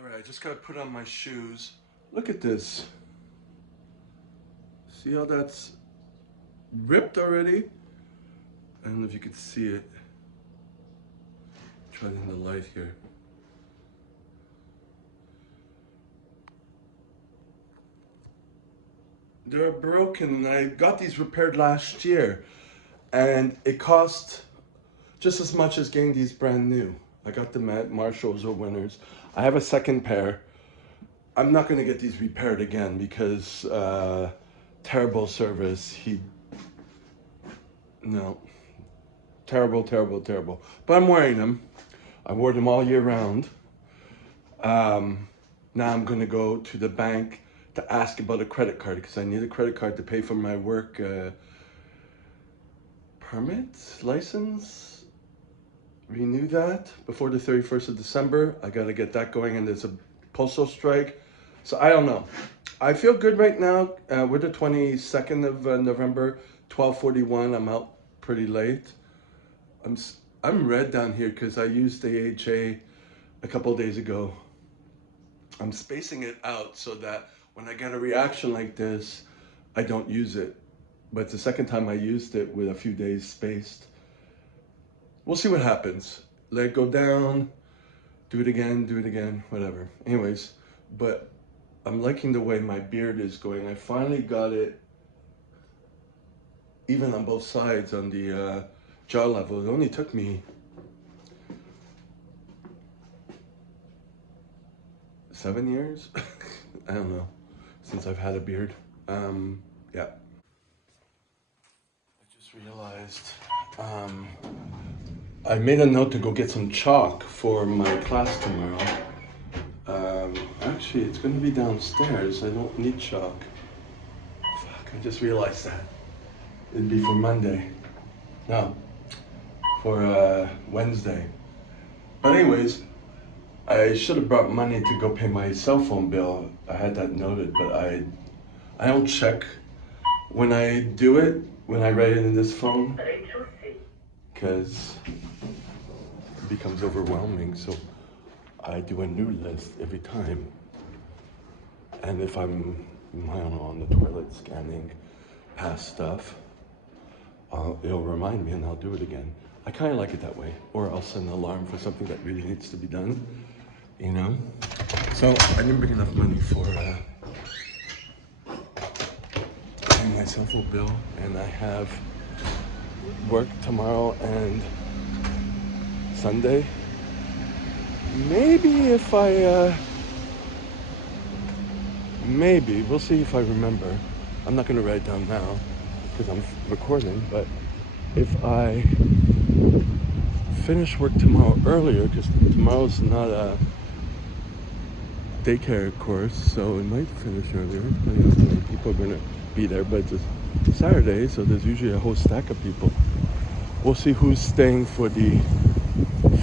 All right, I just gotta put on my shoes. Look at this. See how that's ripped already? I don't know if you can see it. Try it in the light here. They're broken. I got these repaired last year and it cost just as much as getting these brand new. I got them at Marshall's or Winners. I have a second pair. I'm not gonna get these repaired again because terrible service. No, terrible, terrible, terrible. But I'm wearing them. I wore them all year round. Now I'm gonna go to the bank to ask about a credit card because I need a credit card to pay for my work permit, license, renew that before the 31st of December. I gotta get that going and there's a postal strike. So I don't know. I feel good right now. We're the 22nd of November, 12:41. I'm out pretty late. I'm red down here because I used AHA a couple days ago. I'm spacing it out so that when I get a reaction like this, I don't use it. But it's the second time I used it with a few days spaced. We'll see what happens. Let it go down, do it again, whatever. Anyways, but I'm liking the way my beard is going. I finally got it even on both sides on the jaw level. It only took me 7 years. I don't know, since I've had a beard. Yeah. I just realized I made a note to go get some chalk for my class tomorrow. Actually, it's going to be downstairs. I don't need chalk. Fuck, I just realized that. It'd be for Monday. No, for Wednesday. But anyways, I should have brought money to go pay my cell phone bill. I had that noted, but I don't check when I do it, when I write it in this phone, because it becomes overwhelming. So I do a new list every time. And if I'm, I don't know, on the toilet scanning past stuff, it'll remind me and I'll do it again. I kind of like it that way. Or I'll set an alarm for something that really needs to be done, you know? So I didn't bring enough money for paying my cell phone bill, and I have work tomorrow and Sunday. Maybe if maybe, we'll see if I remember. I'm not gonna write it down now because I'm recording, but if I finish work tomorrow earlier, because tomorrow's not a daycare course, so it might finish earlier, depending on how many people are gonna be there, but it's a Saturday, so there's usually a whole stack of people. We'll see who's staying for the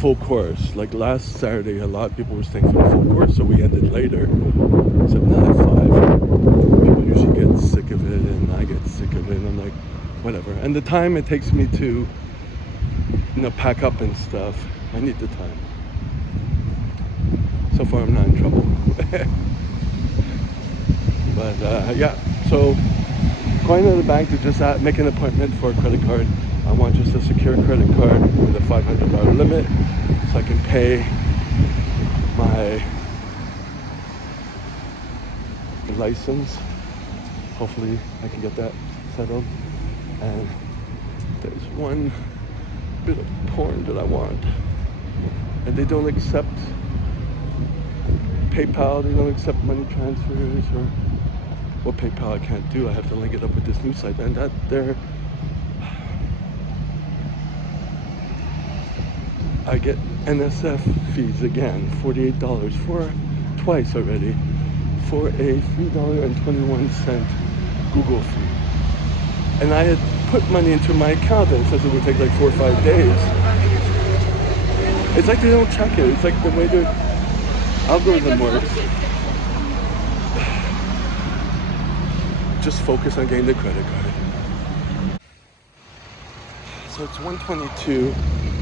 full course. Like last Saturday, a lot of people were staying for the full course, so we ended later. Except not at 5. People usually get sick of it, and I get sick of it, and I'm like, whatever. And the time it takes me to, pack up and stuff, I need the time. So far, I'm not in trouble. But yeah, so going to the bank to just make an appointment for a credit card. I want just a secure credit card with a $500 limit so I can pay my license. Hopefully I can get that settled. And there's one bit of porn that I want. And they don't accept PayPal, they don't accept money transfers, or well, PayPal I can't do. I have to link it up with this new site, and that there I get NSF fees again, $48 for twice already, for a $3.21 Google fee. And I had put money into my account and it says it would take like 4 or 5 days. It's like they don't check it. It's like the way the algorithm works. Just focus on getting the credit card. So it's 1:22.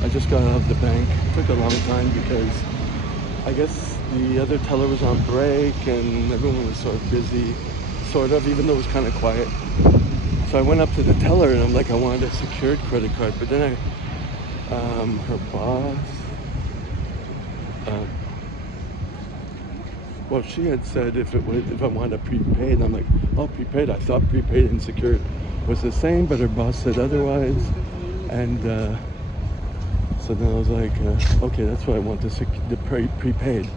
I just got out of the bank. It took a long time because I guess the other teller was on break and everyone was sort of busy, sort of, even though it was kind of quiet. So I went up to the teller and I'm like, I wanted a secured credit card, but then her boss, uh, well, she had said if I wanted a prepaid, and I'm like, oh, prepaid. I thought prepaid and secured was the same, but her boss said otherwise, and so then I was like, okay, that's what I want, the prepaid,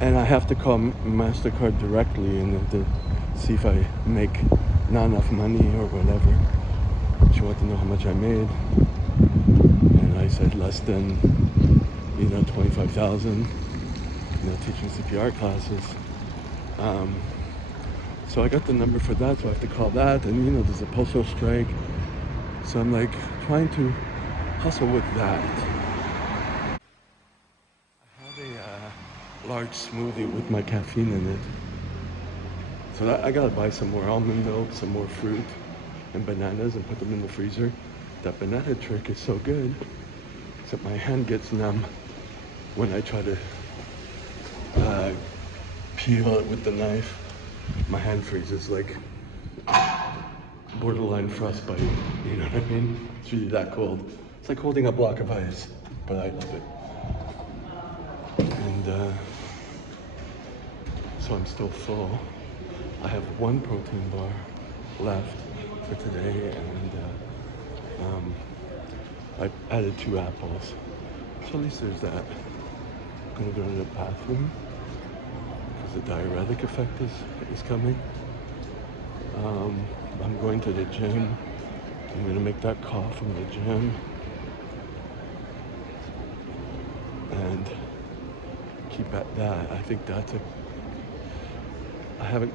and I have to call Mastercard directly and to see if I make not enough money or whatever. She wanted to know how much I made, and I said less than 25,000. Teaching CPR classes. So I got the number for that, so I have to call that, and there's a postal strike. So I'm like trying to hustle with that. I had a large smoothie with my caffeine in it. So I gotta buy some more almond milk, some more fruit, and bananas and put them in the freezer. That banana trick is so good, except my hand gets numb when I try to peel it with the knife. My hand freezes like borderline frostbite. You know what I mean? It's really that cold. It's like holding a block of ice, but I love it. And so I'm still full. I have one protein bar left for today, and I added 2 apples. So at least there's that. I'm gonna go to the bathroom because the diuretic effect is coming. I'm going to the gym. I'm gonna make that call from the gym and keep at that. I think I haven't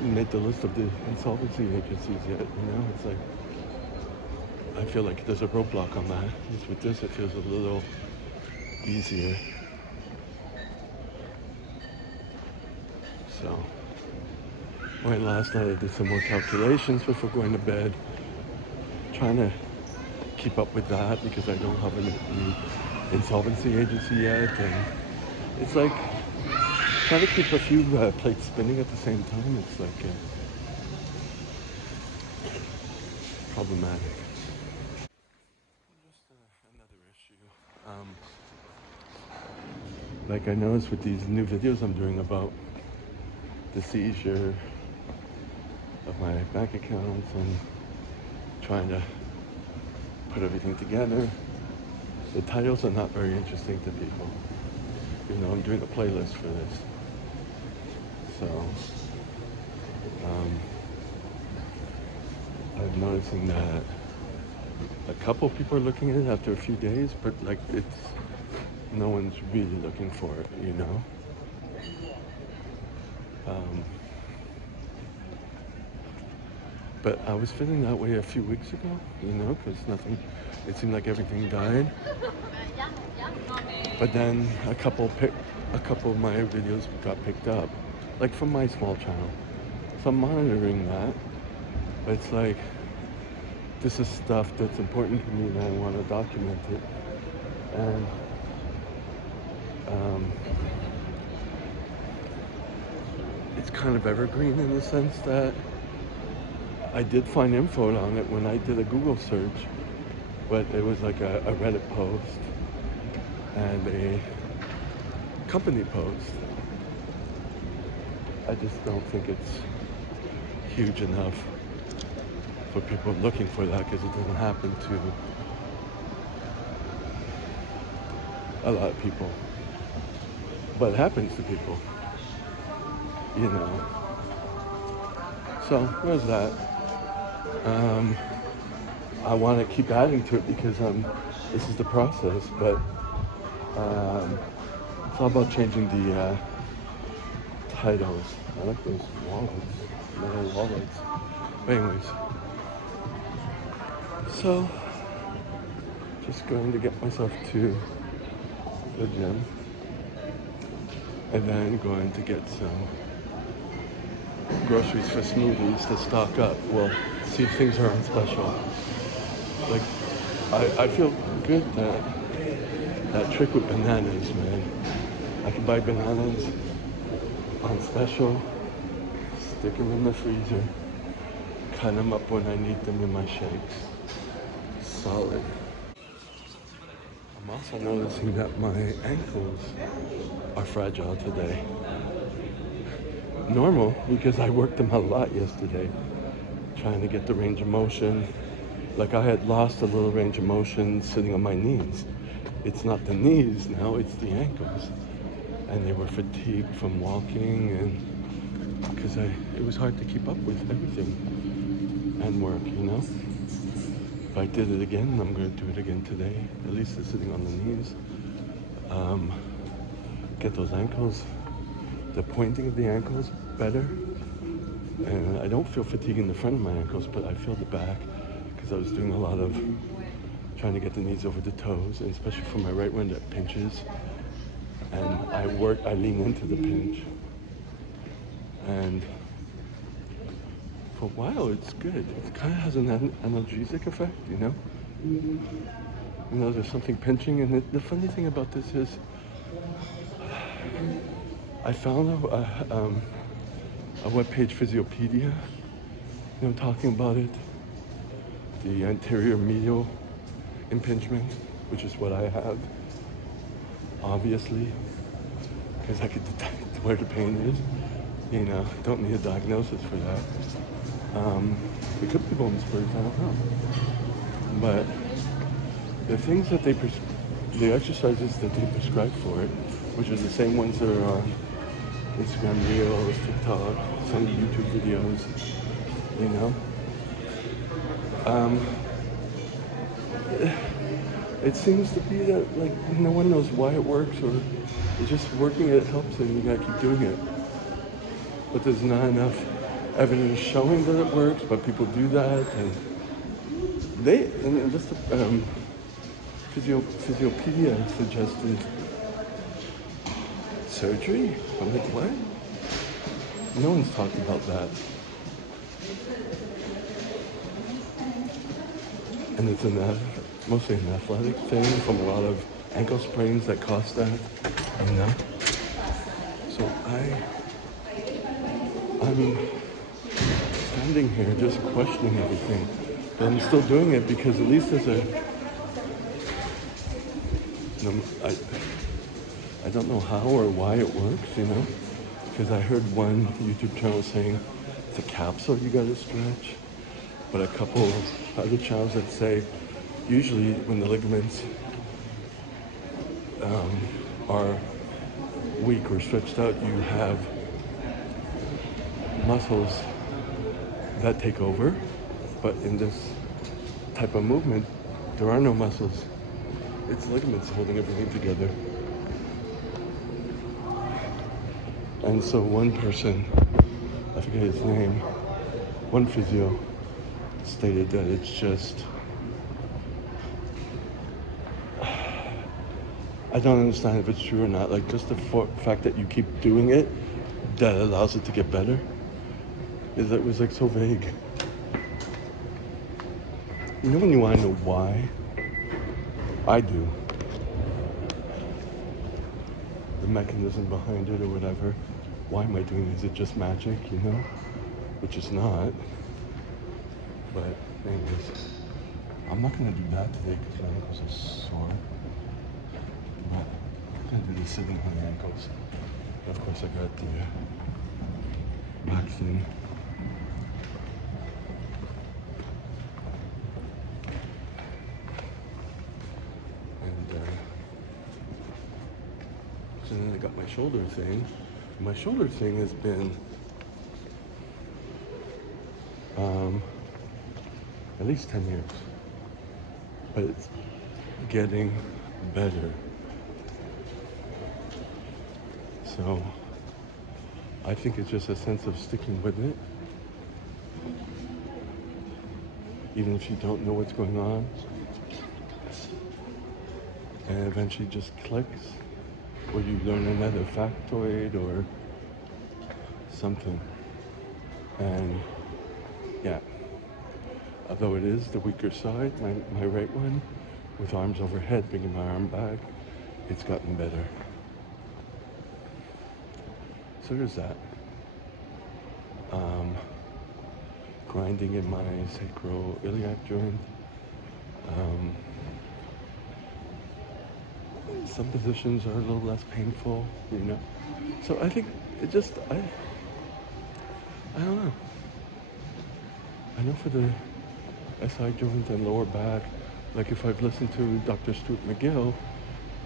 made the list of the insolvency agencies yet. It's like I feel like there's a roadblock on that. At least with this, it feels a little easier. So, last night I did some more calculations before going to bed, trying to keep up with that because I don't have an insolvency agency yet, and it's like trying to keep a few plates spinning at the same time. It's like problematic. Just another issue. Like I noticed with these new videos I'm doing about the seizure of my bank accounts and trying to put everything together, the titles are not very interesting to people. I'm doing a playlist for this. So I'm noticing that a couple people are looking at it after a few days, but like no one's really looking for it. But I was feeling that way a few weeks ago, because it seemed like everything died. But then a couple of my videos got picked up, like from my small channel. So I'm monitoring that. But it's like, this is stuff that's important to me and I want to document it. And it's kind of evergreen in the sense that I did find info on it when I did a Google search, but it was like a Reddit post and a company post. I just don't think it's huge enough for people looking for that because it doesn't happen to a lot of people. But it happens to people, So there's that. I want to keep adding to it because this is the process, but it's all about changing the titles. I like those wallets, metal wallets. But anyways, so just going to get myself to the gym and then going to get some groceries for smoothies to stock up. Well, see if things are on special. Like, I feel good that trick with bananas, man. I can buy bananas on special, stick them in the freezer, cut them up when I need them in my shakes. Solid. I'm also noticing that my ankles are fragile today. Normal, because I worked them a lot yesterday, trying to get the range of motion. Like I had lost a little range of motion sitting on my knees. It's not the knees now, it's the ankles. And they were fatigued from walking, and because it was hard to keep up with everything and work, you know? If I did it again, I'm going to do it again today. At least it's sitting on the knees. Get those ankles, the pointing of the ankles better. And I don't feel fatigue in the front of my ankles, but I feel the back because I was doing a lot of trying to get the knees over the toes, and especially for my right one that pinches. And I lean into the pinch. And for a while, it's good. It kind of has an analgesic effect, you know? You know, there's something pinching, and the funny thing about this is I found a webpage, Physiopedia, you know, talking about it. The anterior medial impingement, which is what I have, obviously, because I could detect where the pain is. You know, don't need a diagnosis for that. It could be bone spurs, I don't know. But the things that the exercises that they prescribe for it, which are the same ones that are on Instagram Reels, TikTok, some YouTube videos, you know. It seems to be that like no one knows why it works, or it's just working. It helps, and you gotta keep doing it. But there's not enough evidence showing that it works. But people do that, and just Physiopedia suggested surgery. I'm like, what? No one's talked about that. And it's mostly an athletic thing from a lot of ankle sprains that cause that, you know? So I'm standing here just questioning everything. But I'm still doing it because at least there's I don't know how or why it works, you know? Because I heard one YouTube channel saying it's a capsule you gotta stretch. But a couple other channels that say usually when the ligaments are weak or stretched out, you have muscles that take over. But in this type of movement, there are no muscles. It's ligaments holding everything together. And so one person, I forget his name, one physio stated that it's just, I don't understand if it's true or not, like just the fact that you keep doing it, that allows it to get better. It was like so vague. You know when you want to know why? I do. The mechanism behind it or whatever. Why am I doing it? Is it just magic, you know? Which is not. But anyways, I'm not going to do that today because my ankles are sore. But I'm going to do the sitting on the ankles. Of course, I got the back thing. And so then I got my shoulder thing. My shoulder thing has been at least 10 years. But it's getting better. So I think it's just a sense of sticking with it. Even if you don't know what's going on. And eventually just clicks. Or you learn another factoid or something. And yeah. Although it is the weaker side, my right one, with arms overhead, bringing my arm back, it's gotten better. So there's that. Um, Grinding in my sacroiliac joint. Um, some positions are a little less painful, you know. So I think it just, I don't know. I know for the SI joint and lower back, like if I've listened to Dr. Stuart McGill,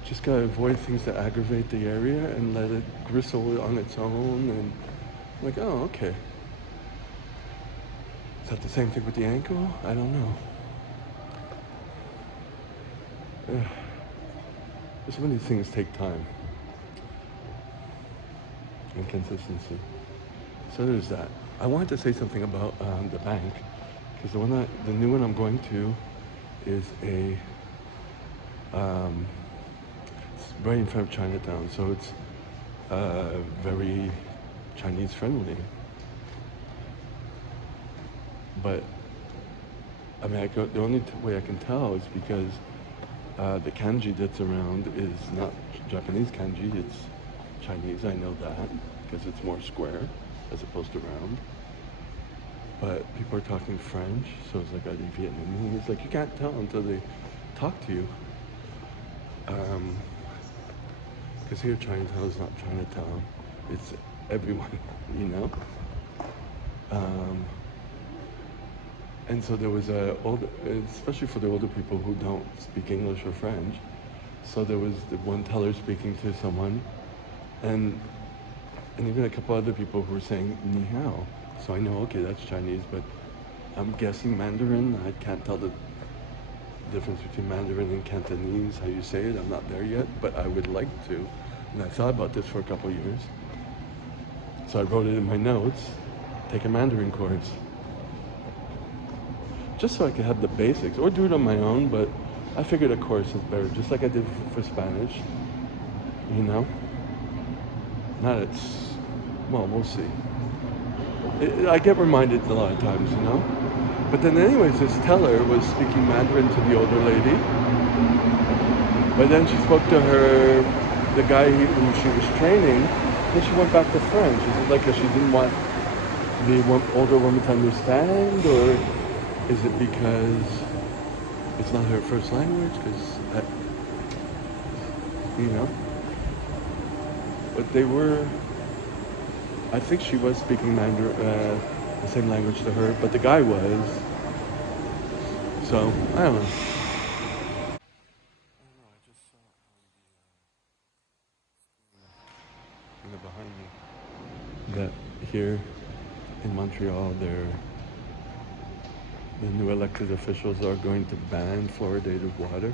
just gotta avoid things that aggravate the area and let it gristle on its own. And I'm like, oh, okay. Is that the same thing with the ankle? I don't know. Some of these things take time and consistency. So there's that. I wanted to say something about the bank, because the new one I'm going to is it's right in front of Chinatown, so it's very Chinese friendly. But I mean, the only way I can tell is because the kanji that's around is not Japanese kanji, it's Chinese. I know that because it's more square as opposed to round. But people are talking French, so it's like, are they Vietnamese? Like, you can't tell until they talk to you. Because here Chinatown is not Chinatown, it's everyone, you know? And so there was especially for the older people who don't speak English or French, so there was the one teller speaking to someone, and even a couple other people who were saying ni hao. So I know, okay, that's Chinese, but I'm guessing Mandarin. I can't tell the difference between Mandarin and Cantonese, how you say it. I'm not there yet, but I would like to. And I thought about this for a couple of years. So I wrote it in my notes, take a Mandarin course. Just so I could have the basics, or do it on my own, but I figured a course is better, just like I did for Spanish, you know? Not it's, well, we'll see. I get reminded a lot of times, you know? But then anyways, this teller was speaking Mandarin to the older lady, but then she spoke to the guy who she was training, then she went back to French. Is it like she didn't want the older woman to understand, or is it because it's not her first language? Because, you know? But I think she was speaking Mandarin, the same language to her, but the guy was. So, I don't know. I just saw on the behind me that here in Montreal, the new elected officials are going to ban fluoridated water.